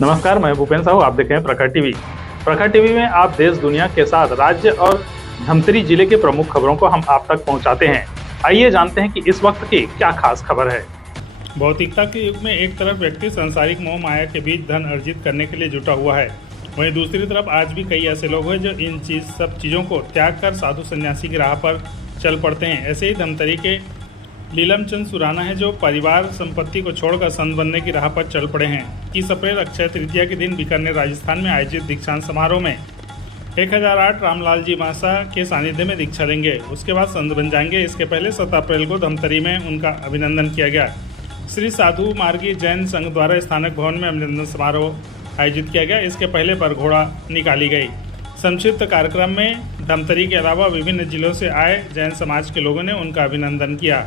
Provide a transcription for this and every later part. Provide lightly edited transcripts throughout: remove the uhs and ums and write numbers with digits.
नमस्कार, मैं भूपेन साहू। आप देख रहे हैं प्रखर टीवी। प्रखर टीवी में आप देश दुनिया के साथ राज्य और धमतरी जिले के प्रमुख खबरों को हम आप तक पहुंचाते हैं। आइए जानते हैं कि इस वक्त की क्या खास खबर है। भौतिकता के युग में एक तरफ व्यक्ति सांसारिक मोह माया के बीच धन अर्जित करने के लिए जुटा हुआ है, वहीं दूसरी तरफ आज भी कई ऐसे लोग हैं जो इन सब चीज़ों को त्याग कर साधु सन्यासी की राह पर चल पड़ते हैं। ऐसे ही धमतरी के लीलम चंद सुराना है जो परिवार संपत्ति को छोड़कर संत बनने की राह पर चल पड़े हैं। 30 अप्रैल अक्षय तृतीया के दिन बीकानेर राजस्थान में आयोजित दीक्षांत समारोह में 1008 रामलाल जी मासा के सानिध्य में दीक्षा लेंगे। उसके बाद संत बन जाएंगे। इसके पहले 7 अप्रैल को धमतरी में उनका अभिनंदन किया गया। श्री साधु मार्गी जैन संघ द्वारा स्थानक भवन में अभिनंदन समारोह आयोजित किया गया। इसके पहले बरघोड़ा निकाली गई। संक्षिप्त कार्यक्रम में धमतरी के अलावा विभिन्न जिलों से आए जैन समाज के लोगों ने उनका अभिनंदन किया।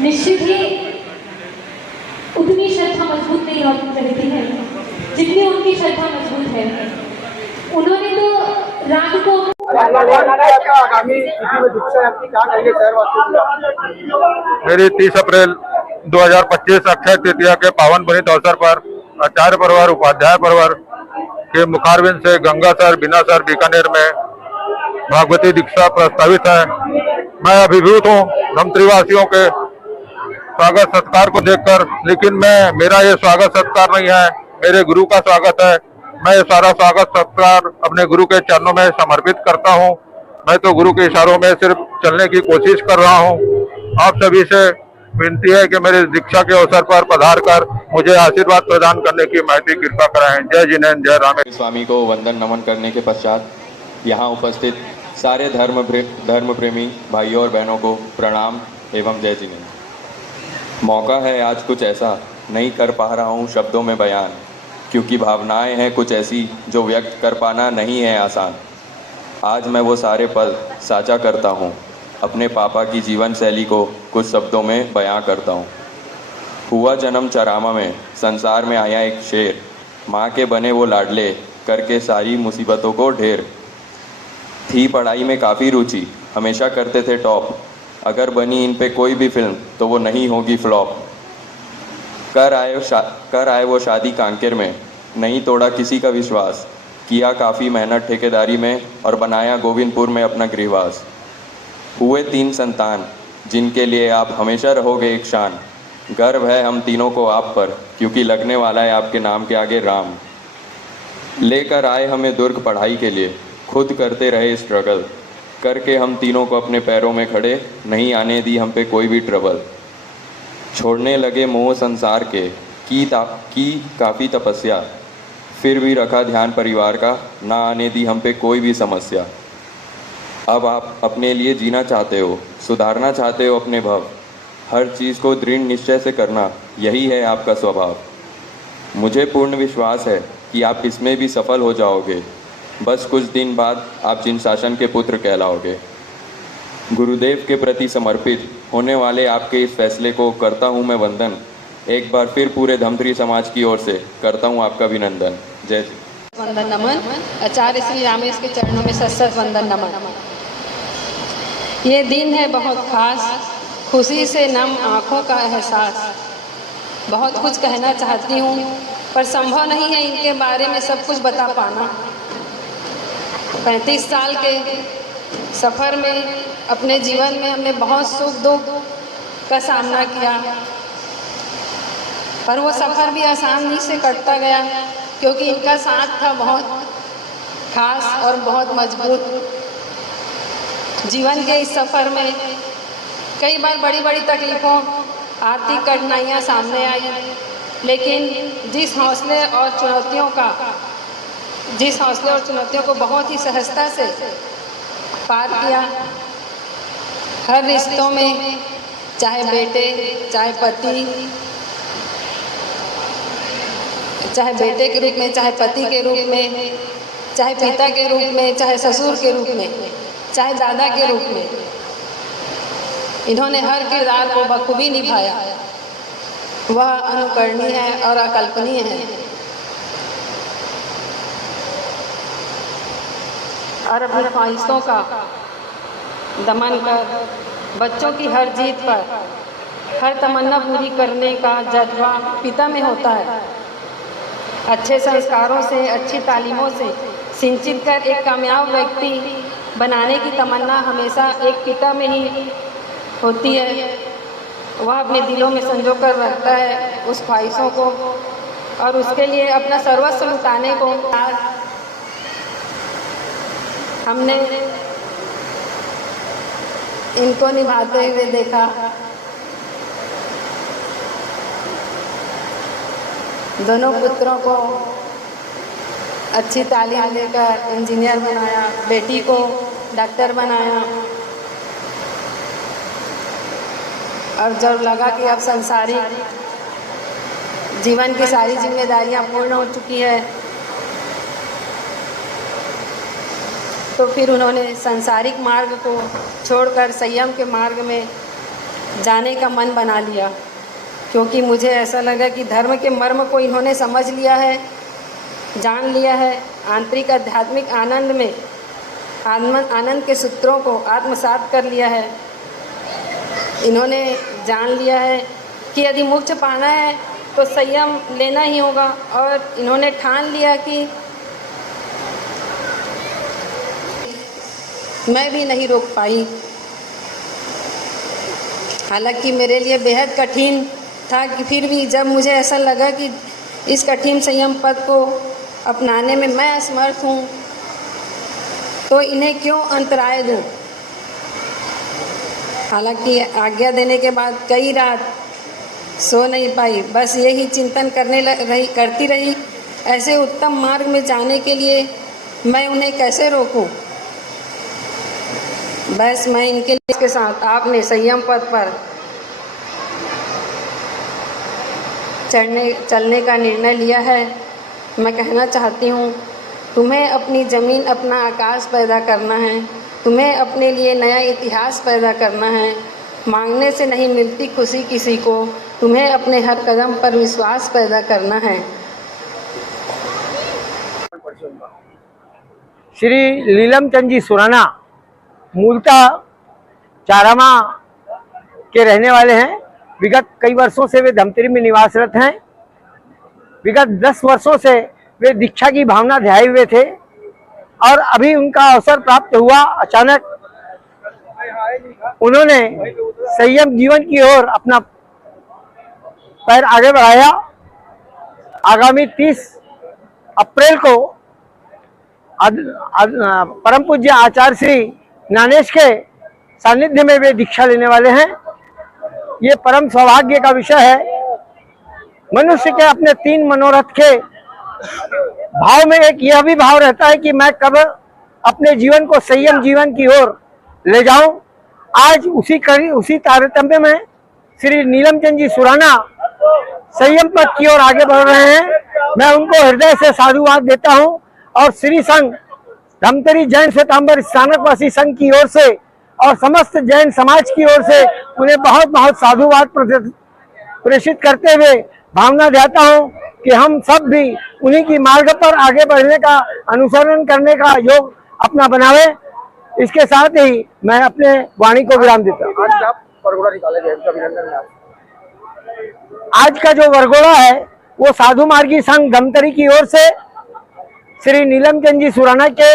निश्चित ही उतनी श्रद्धा मजबूत नहीं रहती है जितनी उनकी श्रद्धा मजबूत है। उन्होंने तो राग को आगामी किसी में दीक्षा आपकी कहाँ करेंगे शहरवासियों की? मेरी 30 अप्रैल 2025 अक्षय तृतीया के पावन पुनीत अवसर पर आचार्य परिवार उपाध्याय परिवार के मुखारबिंद से गंगासर बिनासर बीकानेर में भागवती दीक्षा प्रस्तावित है। मैं अभिभूत हूँ धमत्रीवासियों के स्वागत सत्कार को देखकर, लेकिन मेरा ये स्वागत सत्कार नहीं है, मेरे गुरु का स्वागत है। मैं ये सारा स्वागत सत्कार अपने गुरु के चरणों में समर्पित करता हूँ। मैं तो गुरु के इशारों में सिर्फ चलने की कोशिश कर रहा हूँ। आप सभी से विनती है कि मेरे दीक्षा के अवसर पर पधार कर मुझे आशीर्वाद प्रदान करने की महती कृपा कराएं। जय जिनेन्द्र, जय राम। स्वामी को वंदन नमन करने के पश्चात यहाँ उपस्थित सारे धर्म प्रेमी भाइयों और बहनों को प्रणाम एवं जय जिनेन्द्र। मौका है आज कुछ ऐसा, नहीं कर पा रहा हूँ शब्दों में बयान, क्योंकि भावनाएं हैं कुछ ऐसी जो व्यक्त कर पाना नहीं है आसान। आज मैं वो सारे पल साझा करता हूँ, अपने पापा की जीवन शैली को कुछ शब्दों में बयां करता हूँ। हुआ जन्म चरामा में, संसार में आया एक शेर, माँ के बने वो लाडले, करके सारी मुसीबतों को ढेर। थी पढ़ाई में काफ़ी रुचि, हमेशा करते थे टॉप, अगर बनी इन पे कोई भी फिल्म तो वो नहीं होगी फ्लॉप। कर आए वो शादी कांकेर में, नहीं तोड़ा किसी का विश्वास, किया काफ़ी मेहनत ठेकेदारी में और बनाया गोविंदपुर में अपना गृहवास। हुए 3 संतान जिनके लिए आप हमेशा रहोगे एक शान, गर्व है हम तीनों को आप पर, क्योंकि लगने वाला है आपके नाम के आगे राम। लेकर आए हमें दुर्ग पढ़ाई के लिए, खुद करते रहे स्ट्रगल, करके हम तीनों को अपने पैरों में खड़े, नहीं आने दी हम पे कोई भी ट्रबल। छोड़ने लगे मोह संसार के, की काफ़ी तपस्या, फिर भी रखा ध्यान परिवार का, ना आने दी हम पे कोई भी समस्या। अब आप अपने लिए जीना चाहते हो, सुधारना चाहते हो अपने भाव, हर चीज़ को दृढ़ निश्चय से करना, यही है आपका स्वभाव। मुझे पूर्ण विश्वास है कि आप इसमें भी सफल हो जाओगे, बस कुछ दिन बाद आप जिन शासन के पुत्र कहलाओगे। गुरुदेव के प्रति समर्पित होने वाले आपके इस फैसले को करता हूँ मैं वंदन। एक बार फिर पूरे धमत्री समाज की ओर से करता हूँ आपका अभिनंदन। जय श्री वंदन नमन। आचार्य श्री रामेश के चरणों में सत वंदन नमन। ये दिन है बहुत खास, खुशी से नम आँखों का एहसास। बहुत कुछ कहना चाहती हूँ पर संभव नहीं है इनके बारे में सब कुछ बता पाना। 35 साल के सफ़र में अपने जीवन में हमने बहुत सुख दुख का सामना किया, पर वो सफ़र भी आसानी से कटता गया, क्योंकि इनका साथ था बहुत खास और बहुत मजबूत। जीवन के इस सफ़र में कई बार बड़ी बड़ी तकलीफ़ों, आर्थिक कठिनाइयाँ सामने आई, लेकिन जिस हौसले और चुनौतियों को बहुत ही सहजता से पार किया। हर रिश्तों में, चाहे बेटे, चाहे पति, चाहे बेटे के रूप में, चाहे पति के रूप में, चाहे पिता के रूप में, चाहे ससुर के रूप में, चाहे दादा के रूप में, इन्होंने हर किरदार को बखूबी निभाया। वह अनुकरणीय है और अकल्पनीय है। और अपनी ख्वाहिशों का दमन कर बच्चों की हर जीत पर, हर तमन्ना पूरी करने का जज्बा पिता में होता है। अच्छे संस्कारों से, अच्छी तालीमों से सिंचित कर एक कामयाब व्यक्ति बनाने की तमन्ना हमेशा एक पिता में ही होती है। वह अपने दिलों में संजो कर रखता है उस ख्वाहिशों को और उसके लिए अपना सर्वस्व लुटाने को। हमने इनको निभाते हुए देखा। दोनों पुत्रों को अच्छी तालीम देकर इंजीनियर बनाया, बेटी को डॉक्टर बनाया, और जब लगा कि अब संसारिक जीवन की सारी जिम्मेदारियां पूर्ण हो चुकी है, तो फिर उन्होंने सांसारिक मार्ग को छोड़कर संयम के मार्ग में जाने का मन बना लिया, क्योंकि मुझे ऐसा लगा कि धर्म के मर्म को इन्होंने समझ लिया है, जान लिया है। आंतरिक आध्यात्मिक आनंद में आनंद के सूत्रों को आत्मसात कर लिया है। इन्होंने जान लिया है कि यदि मोक्ष पाना है तो संयम लेना ही होगा, और इन्होंने ठान लिया कि मैं भी नहीं रोक पाई। हालांकि मेरे लिए बेहद कठिन था कि फिर भी जब मुझे ऐसा लगा कि इस कठिन संयम पद को अपनाने में मैं असमर्थ हूँ, तो इन्हें क्यों अंतराय दूँ। हालांकि आज्ञा देने के बाद कई रात सो नहीं पाई, बस यही चिंतन करती रही ऐसे उत्तम मार्ग में जाने के लिए मैं उन्हें कैसे रोकूं। बस मैं इनके लिए इसके साथ आपने संयम पथ पर चलने का निर्णय लिया है। मैं कहना चाहती हूँ, तुम्हें अपनी ज़मीन अपना आकाश पैदा करना है, तुम्हें अपने लिए नया इतिहास पैदा करना है। मांगने से नहीं मिलती खुशी किसी को, तुम्हें अपने हर कदम पर विश्वास पैदा करना है। श्री लीलम चंद जी सुराना मूलतः चारामा के रहने वाले हैं। विगत कई वर्षों से वे धमतरी में निवासरत हैं। विगत 10 वर्षों से वे दीक्षा की भावना ध्याए हुए थे और अभी उनका अवसर प्राप्त हुआ। अचानक उन्होंने संयम जीवन की ओर अपना पैर आगे बढ़ाया। आगामी 30 अप्रैल को परम पूज्य आचार्य श्री ज्ञानेश के सानिध्य में वे दीक्षा लेने वाले हैं। ये परम सौभाग्य का विषय है। मनुष्य के अपने 3 मनोरथ के भाव में एक यह भी भाव रहता है कि मैं कब अपने जीवन को संयम जीवन की ओर ले जाऊं। आज उसी तारतम्य में श्री नीलम चंद जी सुराना संयम पथ की ओर आगे बढ़ रहे हैं। मैं उनको हृदय से साधुवाद देता हूं और श्री संघ धमतरी जैन श्वेतांबर स्थानकवासी संघ की ओर से और समस्त जैन समाज की ओर से उन्हें बहुत बहुत साधुवाद प्रेषित करते हुए भावना देता हूं कि हम सब भी उन्हीं की मार्ग पर आगे बढ़ने का अनुसरण करने का योग अपना बनावे। इसके साथ ही मैं अपने वाणी को विराम देता हूं। आज आप वरघोड़ा निकाले गए, उनका अभिनंदन है। आज का जो वरघोड़ा है वो साधु मार्गी संघ धमतरी की ओर से श्री नीलम चंद जी सुराना के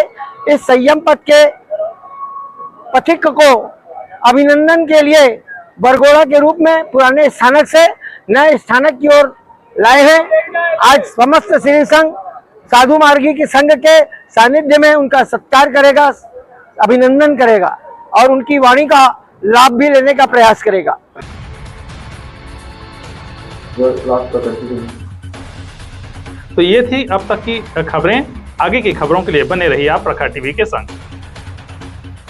इस संयम पथ के पथिक को अभिनंदन के लिए वरघोड़ा के रूप में पुराने स्थानक से नए स्थानक की ओर लाए हैं। आज समस्त श्री संघ साधु मार्गी के संघ के सानिध्य में उनका सत्कार करेगा, अभिनंदन करेगा और उनकी वाणी का लाभ भी लेने का प्रयास करेगा। तो ये थी अब तक की खबरें। आगे की खबरों के लिए बने रहिए आप प्रखर टीवी के संग।